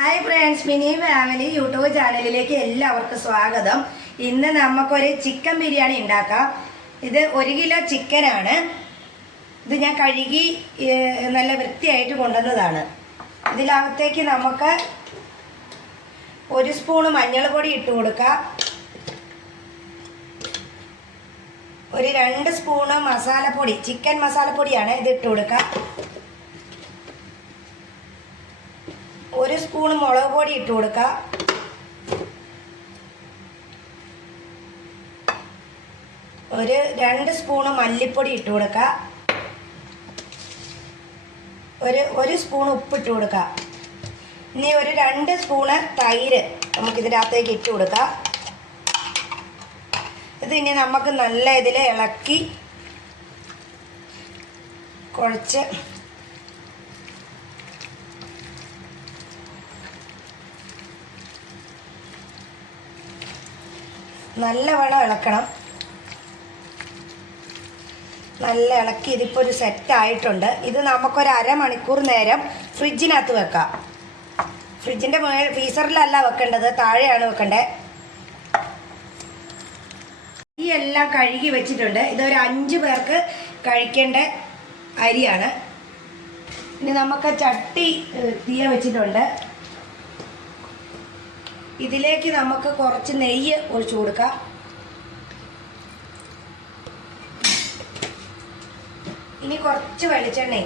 Hi friends, mini family YouTube ചാനലിലേക്ക് എല്ലാവർക്കും സ്വാഗതം. ഇന്ന് നമുക്കൊരു ചിക്കൻ ബിരിയാണി ഉണ്ടാക്കാം. ഇത് 1 കിലോ ചിക്കനാണ്. ഇത് ഞാൻ കഴുകി നല്ല വൃത്തിയായിട്ട് കൊണ്ടുവന്നതാണ്. ഇതിനകത്തേക്ക് നമുക്ക് 1 സ്പൂണ് മഞ്ഞൾപ്പൊടി ഇട്ട് കൊടുക്കാം. ഒരു 2 സ്പൂണ് മസാലപ്പൊടി, ചിക്കൻ മസാലപ്പൊടിയാണ്, ഇത് ഇട്ട് കൊടുക്കാം. 1 സ്പൂൺ മുളക് പൊടി ഇട്ട് കൊടുക്കാം. ഒരു 2 സ്പൂണ് മല്ലിപ്പൊടി ഇട്ട് കൊടുക്കാം. ഒരു സ്പൂൺ ഉപ്പിട്ട് കൊടുക്കാം. ഇനി ഒരു 2 സ്പൂണ് തൈര് നമുക്കിതിനകത്തേക്ക് ഇട്ട് കൊടുക്കാം. ഇത് ഇനി നമുക്ക് നല്ല ഇതിൽ ഇളക്കി കുഴച്ച് നല്ലവണ്ണം ഇളക്കണം. നല്ല ഇളക്കി ഇതിപ്പോൾ ഒരു സെറ്റായിട്ടുണ്ട്. ഇത് നമുക്കൊരു അരമണിക്കൂർ നേരം ഫ്രിഡ്ജിനകത്ത് വെക്കാം. ഫ്രിഡ്ജിൻ്റെ ഫ്രീസറിലല്ല വെക്കേണ്ടത്, താഴെയാണ് വെക്കേണ്ടത്. ഈ എല്ലാം കഴുകി വെച്ചിട്ടുണ്ട്. ഇതൊരു 5 പേർക്ക് കഴിക്കേണ്ട അരിയാണ്. ഇനി നമുക്ക് ചട്ടി തീയ വെച്ചിട്ടുണ്ട്. ഇതിലേക്ക് നമുക്ക് കുറച്ച് നെയ്യ് ഒഴിച്ചു കൊടുക്കാം. ഇനി കുറച്ച് വെളിച്ചെണ്ണ.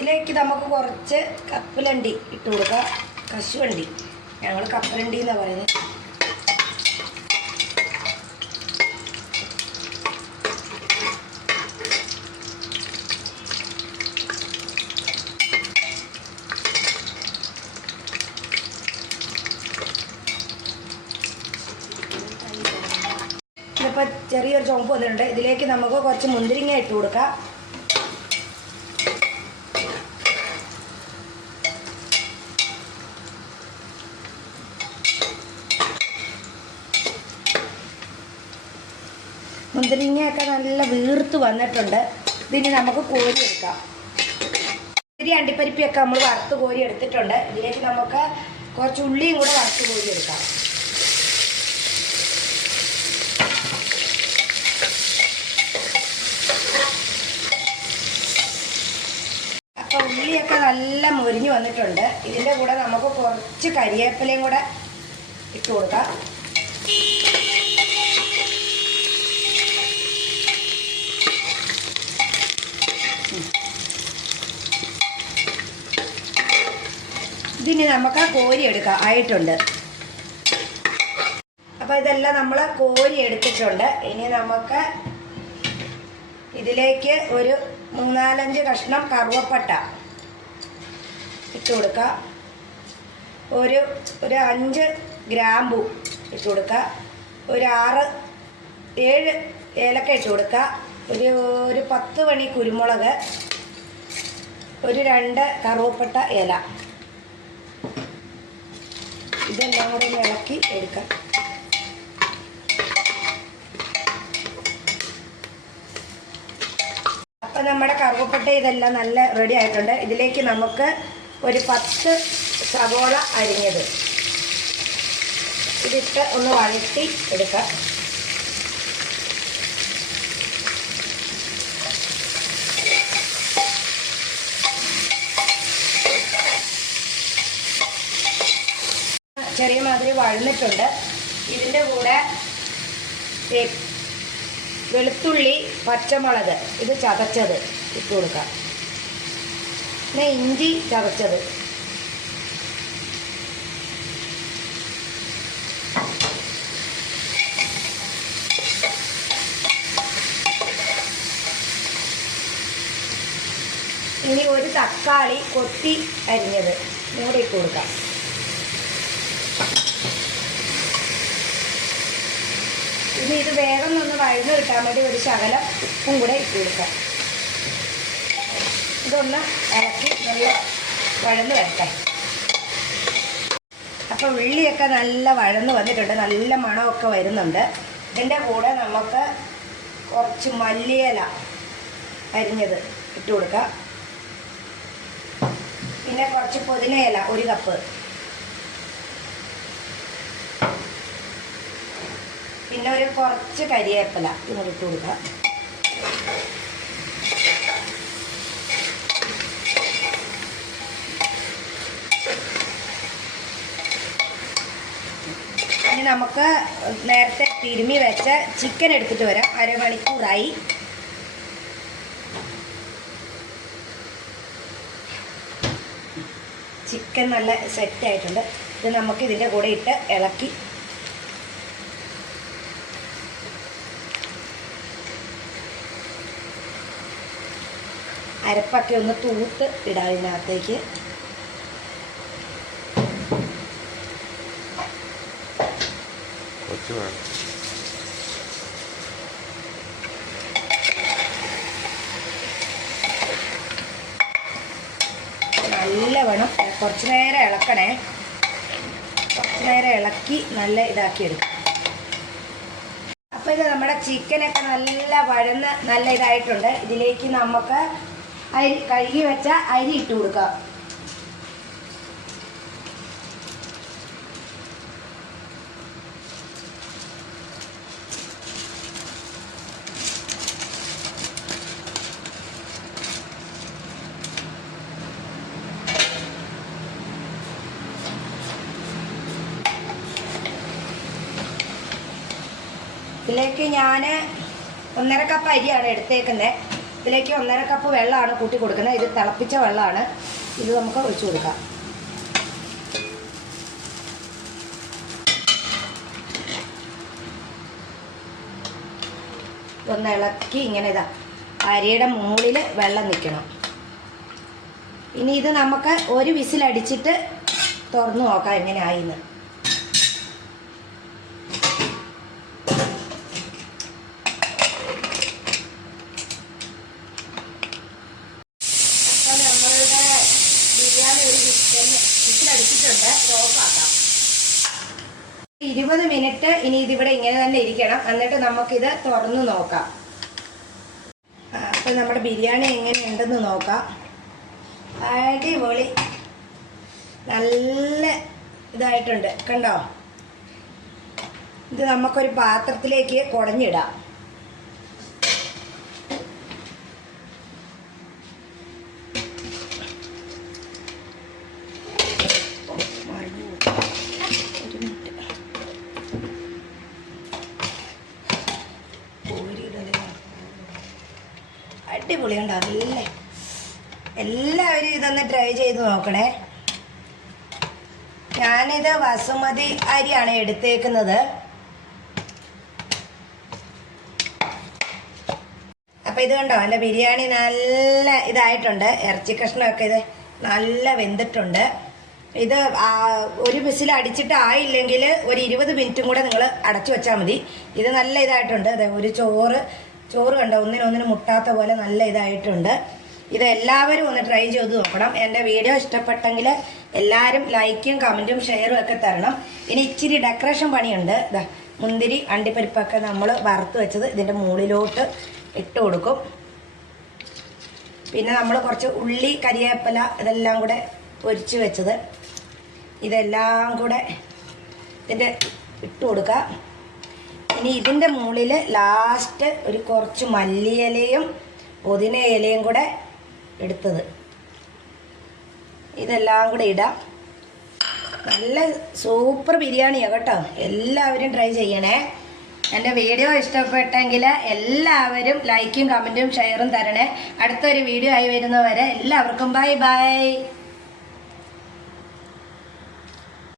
ഇതിലേക്ക് നമുക്ക് കുറച്ച് കപ്പലണ്ടി ഇട്ട് കൊടുക്കാം. കശുവണ്ടി, ഞങ്ങൾ കപ്പലണ്ടി എന്നാണ് പറയുന്നത്. ഇതിപ്പോൾ ചെറിയൊരു ചുവപ്പ് വന്നിട്ടുണ്ട്. ഇതിലേക്ക് നമുക്ക് കുറച്ച് മുന്തിരിങ്ങ ഇട്ട് കൊടുക്കാം. മുന്തിരിങ്ങയൊക്കെ നല്ല വീർത്ത് വന്നിട്ടുണ്ട്. ഇതിന് നമുക്ക് കോരിയെടുക്കാം. ഇത്തിരി അണ്ടിപ്പരിപ്പൊക്കെ നമ്മൾ വറുത്ത് കോരി എടുത്തിട്ടുണ്ട്. ഇതിലേക്ക് നമുക്ക് കുറച്ച് ഉള്ളിയും കൂടെ വറുത്ത് കോരിയെടുക്കാം. അപ്പോൾ ഉള്ളിയൊക്കെ നല്ല മൊരിഞ്ഞ് വന്നിട്ടുണ്ട്. ഇതിൻ്റെ കൂടെ നമുക്ക് കുറച്ച് കരിവേപ്പിലയും കൂടെ ഇട്ട് കൊടുക്കാം. ഇതിന് നമുക്ക് കോരി എടുക്കാം. ആയിട്ടുണ്ട്. അപ്പോൾ ഇതെല്ലാം നമ്മൾ കോരി എടുത്തിട്ടുണ്ട്. ഇനി നമുക്ക് ഇതിലേക്ക് ഒരു 3-4 കഷ്ണം കറുവപ്പട്ട ഇട്ട് കൊടുക്കാം. ഒരു 5 ഗ്രാമ്പു ഇട്ട് കൊടുക്കുക. ഒരു 6-7 ഏലക്ക ഇട്ട് കൊടുക്കുക. ഒരു 10 മണി കുരുമുളക്, ഒരു 2 കറുവപ്പട്ട ഇല. ഇതെല്ലാം കൂടെ ഒന്ന് ഇളക്കി എടുക്കാം. അപ്പം നമ്മുടെ കറുവപ്പട്ട ഇതെല്ലാം നല്ല റെഡി ആയിട്ടുണ്ട്. ഇതിലേക്ക് നമുക്ക് ഒരു 10 സവോള അരിഞ്ഞത് ഇതിട്ട് ഒന്ന് വഴറ്റി എടുക്കാം. ചെറിയ മാതിരി വഴന്നിട്ടുണ്ട്. ഇതിൻ്റെ കൂടെ വെളുത്തുള്ളി, പച്ചമുളക് ഇത് ചതച്ചത് ഇട്ട് കൊടുക്കാം. പിന്നെ ഇഞ്ചി ചതച്ചത്. ഇനി ഒരു തക്കാളി കൊത്തി അരിഞ്ഞത് കൂടെ ഇട്ട് കൊടുക്കാം. ഇനി ഇത് വേഗം ഒന്ന് വഴന്ന് കിട്ടാൻ വേണ്ടി ഒരു ശകലം ഉപ്പും കൂടെ ഇട്ട് കൊടുക്കാം. ഇതൊന്ന് ഇളക്കി നല്ല വഴന്ന് വരട്ടെ. അപ്പോൾ ഉള്ളിയൊക്കെ നല്ല വഴന്ന് വന്നിട്ടുണ്ട്, നല്ല മണമൊക്കെ വരുന്നുണ്ട്. ഇതിൻ്റെ കൂടെ നമുക്ക് കുറച്ച് മല്ലിയില അരിഞ്ഞത് ഇട്ട് കൊടുക്കാം. പിന്നെ കുറച്ച് പുതിനയില 1 കപ്പ്, പിന്നെ കുറച്ച് കരിവേപ്പില ഇങ്ങോട്ട് ഇട്ട് കൊടുക്കാം. ഇനി നമുക്ക് നേരത്തെ തിരുമ്മി വെച്ച ചിക്കൻ എടുത്തിട്ട് വരാം. അരമണിക്കൂറായി. ചിക്കൻ നല്ല സെറ്റായിട്ടുണ്ട്. ഇത് നമുക്ക് ഇതിൻ്റെ കൂടെ ഇട്ട് ഇളക്കി അരപ്പൊക്കെ ഒന്ന് തൂത്ത് ഇടാം ഇതിനകത്തേക്ക്. നല്ലവണ്ണം കുറച്ച് നേരം ഇളക്കണേ. കുറച്ച് നേരം ഇളക്കി നല്ല ഇതാക്കി എടുക്കും. അപ്പോൾ ഇത് നമ്മുടെ ചിക്കനൊക്കെ നല്ല വഴന്ന് നല്ല ഇതായിട്ടുണ്ട്. ഇതിലേക്ക് നമുക്ക് അരി കഴുകി വെച്ച അരി ഇട്ട് കൊടുക്കാം. ഇതിലേക്ക് ഞാൻ 1.5 കപ്പ് അരിയാണ് എടുത്തേക്കുന്നത്. ഇതിലേക്ക് 1.5 കപ്പ് വെള്ളമാണ് കൂട്ടി കൊടുക്കുന്നത്. ഇത് തിളപ്പിച്ച വെള്ളമാണ്. ഇത് നമുക്ക് ഒഴിച്ചു കൊടുക്കാം. ഇതൊന്ന് ഇളക്കി ഇങ്ങനെ ഇതാ അരിയുടെ മുകളിൽ വെള്ളം നിൽക്കണം. ഇനി ഇത് നമുക്ക് ഒരു വിസിലടിച്ചിട്ട് തുറന്നു നോക്കാം എങ്ങനെ ആയിന്ന്. വിസിലടിച്ചിട്ടുണ്ട്. ഓഫാക്കാം. 20 മിനിറ്റ് ഇനി ഇതിവിടെ ഇങ്ങനെ തന്നെ ഇരിക്കണം. എന്നിട്ട് നമുക്കിത് തുറന്ന് നോക്കാം. അപ്പം നമ്മുടെ ബിരിയാണി എങ്ങനെയുണ്ടെന്ന് നോക്കാം. അടിപൊളി നല്ല ഇതായിട്ടുണ്ട്, കണ്ടോ? ഇത് നമുക്കൊരു പാത്രത്തിലേക്ക് കുടഞ്ഞിടാം. അടിപൊളി ഉണ്ടാവില്ലേ? എല്ലാവരും ഇതൊന്ന് ട്രൈ ചെയ്ത് നോക്കണേ. ഞാനിത് ബസുമതി അരിയാണ് എടുത്തേക്കുന്നത്. അപ്പം ഇത് കണ്ടോ, എൻ്റെ ബിരിയാണി നല്ല ഇതായിട്ടുണ്ട്. ഇറച്ചി കഷ്ണമൊക്കെ ഇത് നല്ല വെന്തിട്ടുണ്ട്. ഇത് ഒരു വിസിൽ അടിച്ചിട്ട് ആയില്ലെങ്കിൽ ഒരു 20 മിനിറ്റും കൂടെ നിങ്ങൾ അടച്ചു വെച്ചാൽ മതി. ഇത് നല്ല ഇതായിട്ടുണ്ട്. അതെ, ഒരു ചോറ് കണ്ടോ, ഒന്നിനൊന്നിന് മുട്ടാത്ത പോലെ നല്ല ഇതായിട്ടുണ്ട്. ഇതെല്ലാവരും ഒന്ന് ട്രൈ ചെയ്ത് നോക്കണം. എൻ്റെ വീഡിയോ ഇഷ്ടപ്പെട്ടെങ്കിൽ എല്ലാവരും ലൈക്കും കമൻറ്റും ഷെയറും ഒക്കെ തരണം. ഇനി ഇച്ചിരി ഡെക്കറേഷൻ പണിയുണ്ട്. ഇതാ മുന്തിരി അണ്ടിപ്പരിപ്പൊക്കെ നമ്മൾ വറുത്ത് വെച്ചത് ഇതിൻ്റെ മുകളിലോട്ട് ഇട്ട് കൊടുക്കും. പിന്നെ നമ്മൾ കുറച്ച് ഉള്ളി കരിവേപ്പില ഇതെല്ലാം കൂടെ പൊരിച്ച് വെച്ചത് ഇതെല്ലാം കൂടെ ഇതിൻ്റെ ഇട്ട് കൊടുക്കുക. ഇനി ഇതിൻ്റെ മുകളിൽ ലാസ്റ്റ് ഒരു കുറച്ച് മല്ലിയിലയും പുതിന ഇലയും കൂടെ എടുത്തത് ഇതെല്ലാം കൂടെ ഇടാം. നല്ല സൂപ്പർ ബിരിയാണിയാണ് കേട്ടോ. എല്ലാവരും ട്രൈ ചെയ്യണേ. എൻ്റെ വീഡിയോ ഇഷ്ടപ്പെട്ടെങ്കിൽ എല്ലാവരും ലൈക്കും കമൻറ്റും ഷെയറും തരണേ. അടുത്തൊരു വീഡിയോ ആയി വരുന്നവരെ എല്ലാവർക്കും ബൈ ബൈ.